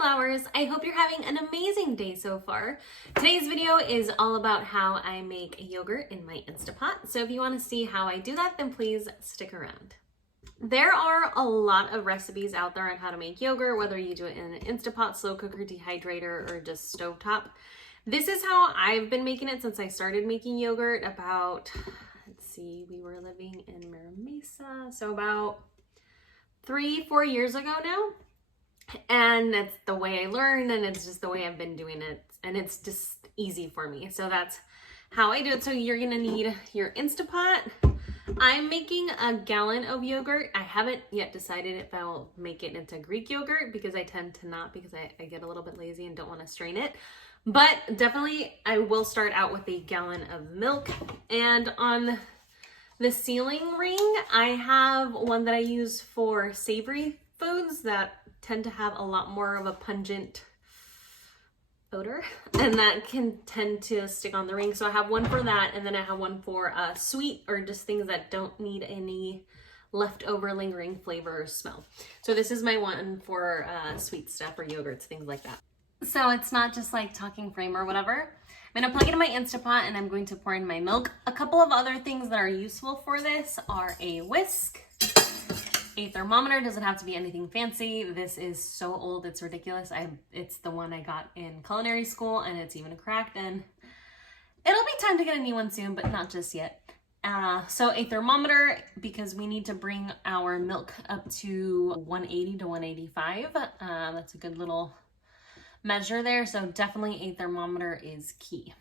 flowers, I hope you're having an amazing day so far. Today's video is all about how I make yogurt in my Instapot. So if you want to see how I do that, then please stick around. There are a lot of recipes out there on how to make yogurt, whether you do it in an Instapot, slow cooker, dehydrator, or just stovetop. This is how I've been making it since I started making yogurt about, we were living in Mira Mesa, so about 3-4 years ago now. And that's the way I learned, and it's just the way I've been doing it, and it's just easy for me. So that's how I do it. So you're gonna need your Instapot. I'm making a gallon of yogurt. I haven't yet decided if I'll make it into Greek yogurt because I tend to not, because I get a little bit lazy and don't want to strain it. But definitely I will start out with a gallon of milk. And on the sealing ring, I have one that I use for savory foods that tend to have a lot more of a pungent odor, and that can tend to stick on the ring. So I have one for that, and then I have one for sweet, or just things that don't need any leftover lingering flavor or smell. So this is my one for sweet stuff or yogurts, things like that. So it's not just like talking frame or whatever. I'm gonna plug it in my Instapot and I'm going to pour in my milk. A couple of other things that are useful for this are a whisk, a thermometer. Doesn't have to be anything fancy. This is so old, it's ridiculous. It's the one I got in culinary school, and it's even cracked, and it'll be time to get a new one soon, but not just yet. So a thermometer, because we need to bring our milk up to 180 to 185. That's a good little measure there. So definitely a thermometer is key.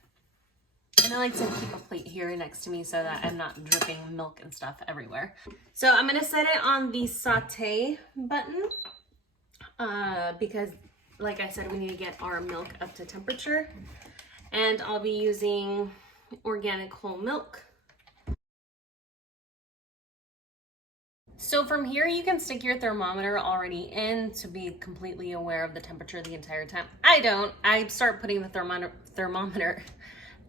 And I like to keep a plate here next to me so that I'm not dripping milk and stuff everywhere. So I'm gonna set it on the saute button because, like I said, we need to get our milk up to temperature. And I'll be using organic whole milk. So from here, you can stick your thermometer already in to be completely aware of the temperature the entire time. I don't. I start putting the thermometer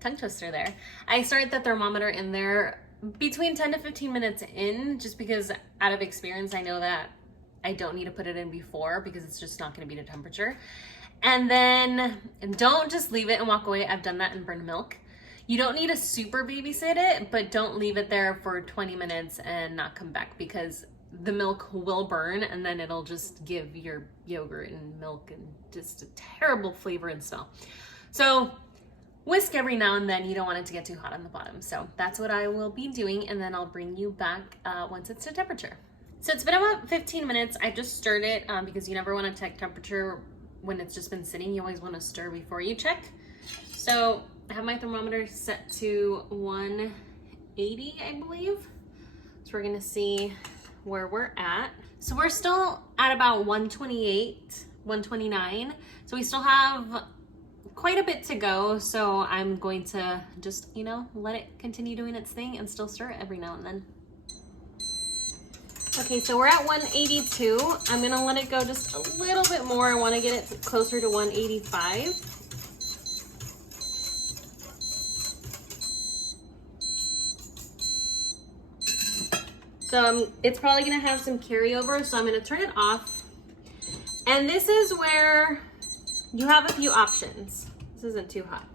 tongue twister there. I start the thermometer in there between 10 to 15 minutes in, just because out of experience, I know that I don't need to put it in before because it's just not going to be the temperature. And then don't just leave it and walk away. I've done that in burned milk. You don't need to super babysit it, but don't leave it there for 20 minutes and not come back, because the milk will burn and then it'll just give your yogurt and milk and just a terrible flavor and smell. So whisk every now and then. You don't want it to get too hot on the bottom. So that's what I will be doing, and then I'll bring you back once it's to temperature. So it's been about 15 minutes. I just stirred it because you never want to check temperature when it's just been sitting. You always want to stir before you check. So I have my thermometer set to 180, I believe. So we're gonna see where we're at. So we're still at about 128, 129. So we still have quite a bit to go. So I'm going to just, let it continue doing its thing and still stir it every now and then. Okay, so we're at 182. I'm gonna let it go just a little bit more. I wanna get it closer to 185. So it's probably gonna have some carryover, so I'm gonna turn it off. And this is where you have a few options. This isn't too hot.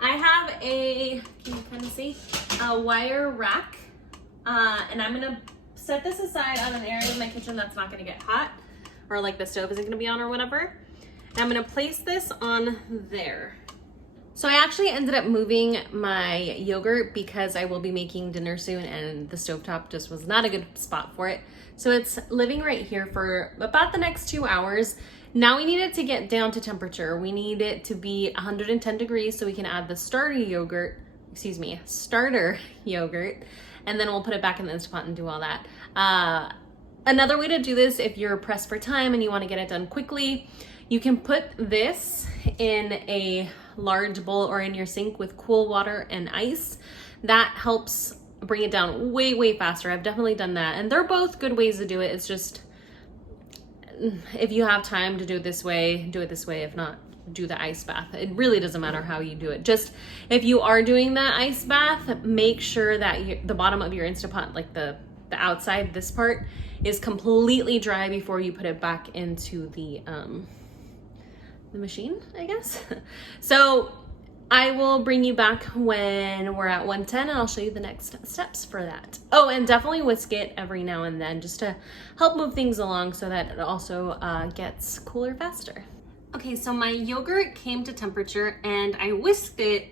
I have can you kind of see, a wire rack. And I'm gonna set this aside on an area of my kitchen that's not gonna get hot, or like the stove isn't gonna be on or whatever. And I'm gonna place this on there. So I actually ended up moving my yogurt because I will be making dinner soon, and the stovetop just was not a good spot for it. So it's living right here for about the next 2 hours. Now we need it to get down to temperature. We need it to be 110 degrees so we can add the starter yogurt, and then we'll put it back in the Instapot and do all that. Another way to do this, if you're pressed for time and you want to get it done quickly, you can put this in a large bowl or in your sink with cool water and ice. That helps bring it down way, way faster. I've definitely done that. And they're both good ways to do it. It's just, if you have time to do it this way, do it this way. If not, do the ice bath. It really doesn't matter how you do it. Just if you are doing the ice bath, make sure that the bottom of your Instapot, like the outside, this part, is completely dry before you put it back into the the machine, I guess. So I will bring you back when we're at 110 and I'll show you the next steps for that. Oh, and definitely whisk it every now and then just to help move things along so that it also gets cooler faster. Okay, so my yogurt came to temperature and I whisked it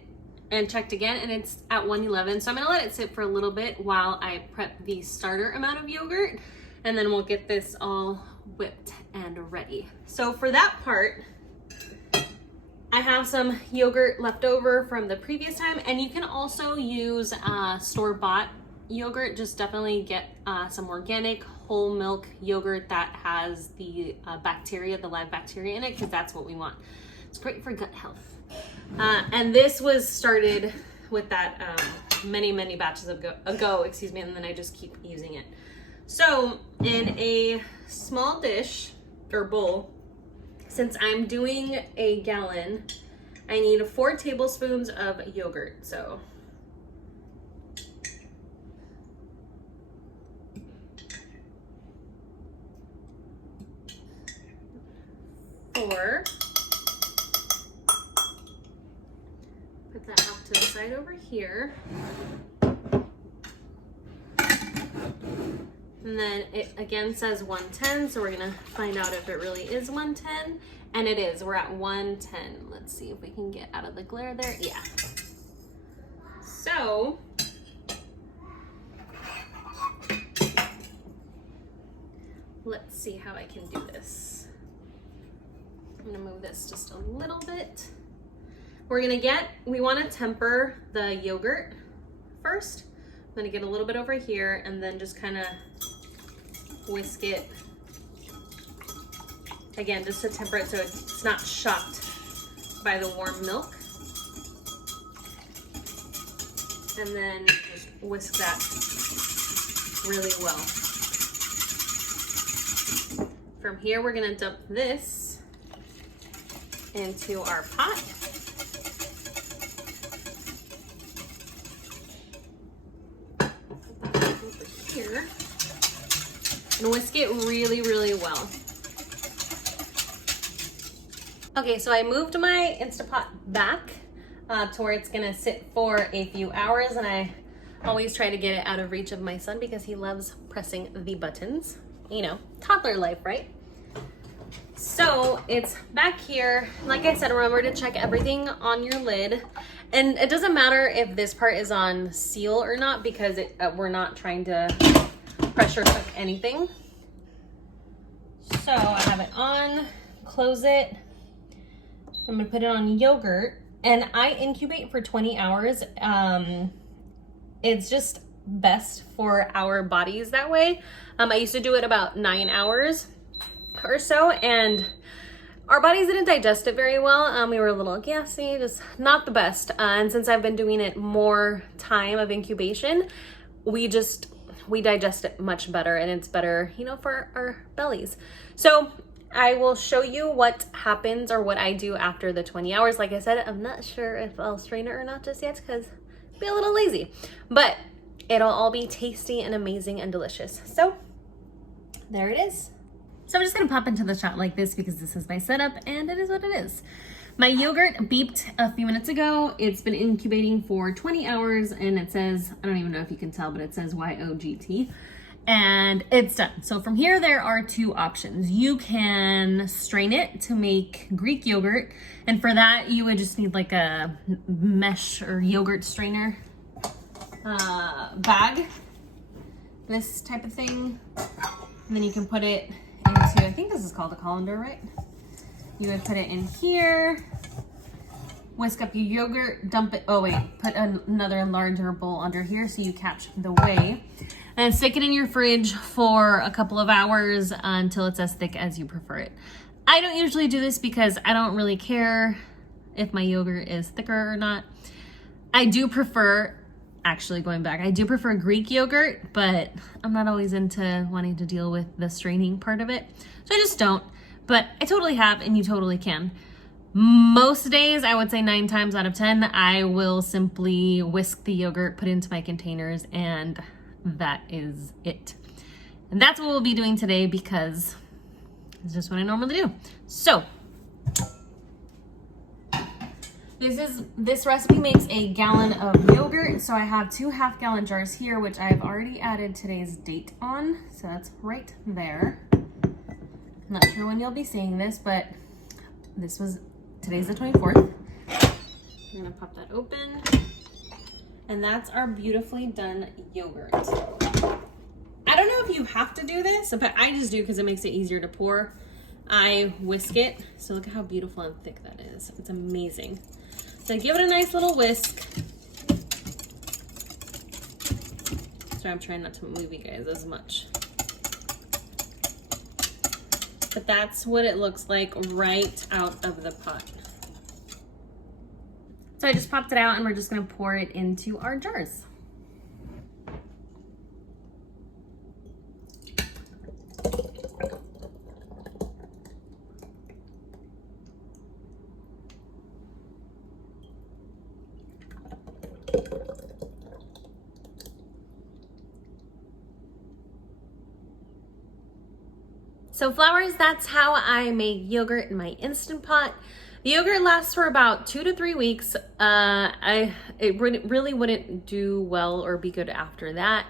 and checked again and it's at 111. So I'm gonna let it sit for a little bit while I prep the starter amount of yogurt, and then we'll get this all whipped and ready. So for that part, I have some yogurt left over from the previous time, and you can also use store-bought yogurt. Just definitely get some organic whole milk yogurt that has the bacteria, the live bacteria in it, because that's what we want. It's great for gut health. And this was started with that many batches ago, excuse me, and then I just keep using it. So in a small dish or bowl, since I'm doing a gallon, I need 4 tablespoons of yogurt. So four. Put that off to the side over here. And then it again says 110, so we're gonna find out if it really is 110. And it is, we're at 110. Let's see if we can get out of the glare there. Yeah. So, let's see how I can do this. I'm gonna move this just a little bit. We wanna temper the yogurt first. I'm gonna get a little bit over here and then just kind of whisk it again, just to temper it so it's not shocked by the warm milk. And then just whisk that really well. From here, we're gonna dump this into our pot. Put that over here. And whisk it really well. Okay, so I moved my Instapot back to where it's gonna sit for a few hours, and I always try to get it out of reach of my son because he loves pressing the buttons. You know, toddler life, right? So it's back here. Like I said, remember to check everything on your lid. And it doesn't matter if this part is on seal or not, because we're not trying to pressure cook anything. So I have it on, close it. I'm gonna put it on yogurt, and I incubate for 20 hours. It's just best for our bodies that way. I used to do it about 9 hours or so, and our bodies didn't digest it very well. We were a little gassy, just not the best. And since I've been doing it more time of incubation, we digest it much better, and it's better, you know, for our bellies. So I will show you what happens or what I do after the 20 hours. Like I said, I'm not sure if I'll strain it or not just yet because I'll be a little lazy, but it'll all be tasty and amazing and delicious. So there it is. So I'm just gonna pop into the shot like this because this is my setup and it is what it is. My yogurt beeped a few minutes ago. It's been incubating for 20 hours and it says, I don't even know if you can tell, but it says YOGT. And it's done. So from here, there are 2 options. You can strain it to make Greek yogurt. And for that, you would just need like a mesh or yogurt strainer bag, this type of thing. And then you can put it into, I think this is called a colander, right? You would put it in here, whisk up your yogurt, dump it, oh wait, put another larger bowl under here so you catch the whey. And stick it in your fridge for a couple of hours until it's as thick as you prefer it. I don't usually do this because I don't really care if my yogurt is thicker or not. I do prefer, actually going back, I do prefer Greek yogurt, but I'm not always into wanting to deal with the straining part of it. So I just don't, but I totally have, and you totally can. Most days, I would say 9 times out of 10, I will simply whisk the yogurt, put it into my containers, and that is it. And that's what we'll be doing today because it's just what I normally do. So This recipe makes a gallon of yogurt, so I have 2 half-gallon jars here, which I've already added today's date on, so that's right there. I'm not sure when you'll be seeing this, but today's the 24th. I'm gonna pop that open, and that's our beautifully done yogurt. I don't know if you have to do this, but I just do because it makes it easier to pour. I whisk it, so look at how beautiful and thick that is. It's amazing. So give it a nice little whisk. Sorry, I'm trying not to move you guys as much. But that's what it looks like right out of the pot. So I just popped it out and we're just gonna pour it into our jars. So flowers, that's how I make yogurt in my Instant Pot. The yogurt lasts for about 2 to 3 weeks. It really wouldn't do well or be good after that.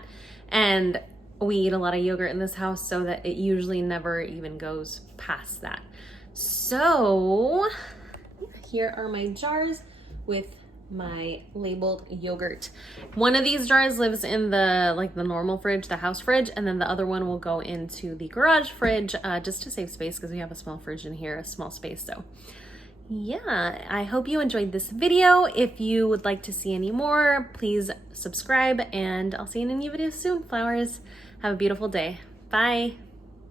And we eat a lot of yogurt in this house, so that it usually never even goes past that. So here are my jars with my labeled yogurt. One of these jars lives in the normal fridge, the house fridge, and then the other one will go into the garage fridge, just to save space because we have a small fridge in here, a small space. So yeah, I hope you enjoyed this video. If you would like to see any more, please subscribe, and I'll see you in a new video soon. Flowers, have a beautiful day. Bye.